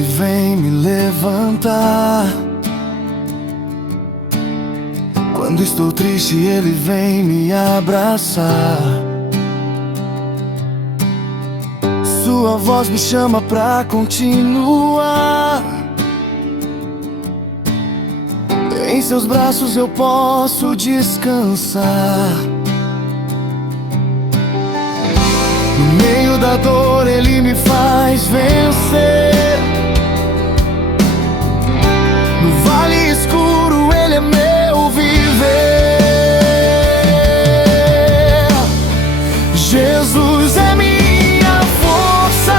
Ele vem me levantar. Quando estou triste, Ele vem me abraçar. Sua voz me chama pra continuar. Em seus braços eu posso descansar. No meio da dor Ele me faz vencer. No vale escuro Ele é meu viver. Jesus é minha força,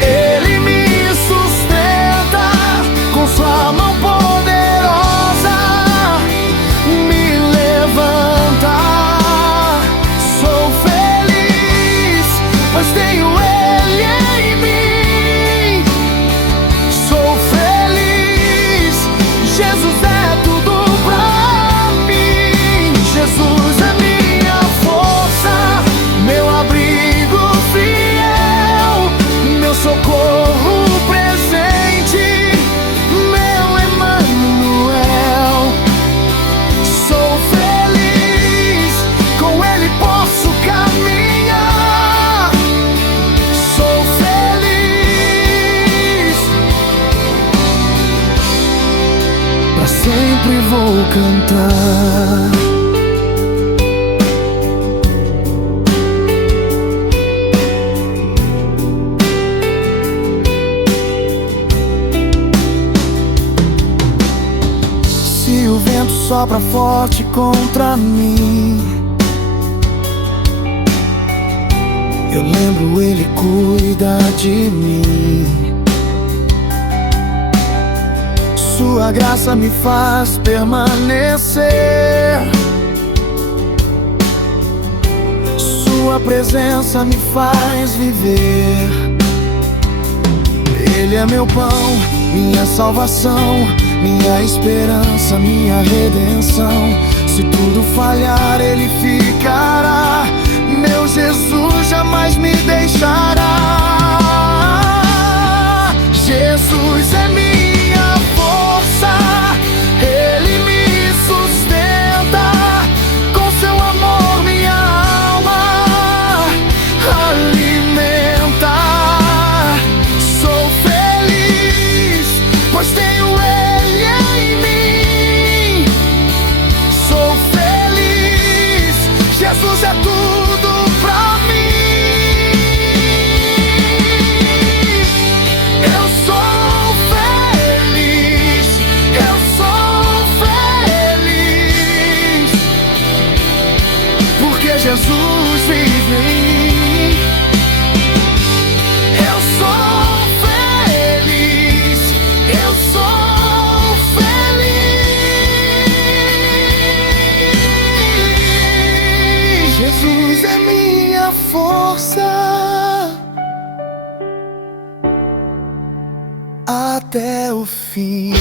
Ele me sustenta. Com sua mão poderosa me levanta. Sou feliz, pois tenho Ele em mim. Sou feliz, Jesus é tudo pra mim. Jesus é minha força, meu abrigo fiel, meu socorro presente, meu Emmanuel. Sou feliz, com Ele posso caminhar. Sou feliz, pra sempre vou cantar. Se o vento sopra forte contra mim, eu lembro, Ele cuida de mim. Sua graça me faz permanecer. Sua presença me faz viver. Ele é meu pão, minha salvação, minha esperança, minha redenção. Se tudo falhar, Ele ficará. Meu Jesus jamais me deixará. Jesus é minha força, Ele me sustenta. Com seu amor minha alma alimenta. Sou feliz, pois tenho Ele em mim. Sou feliz, Jesus é tudo pra mim. Eu sou feliz, eu sou feliz, porque Jesus vive em mim. Eu sou feliz, eu sou feliz. Jesus é minha força até o fim.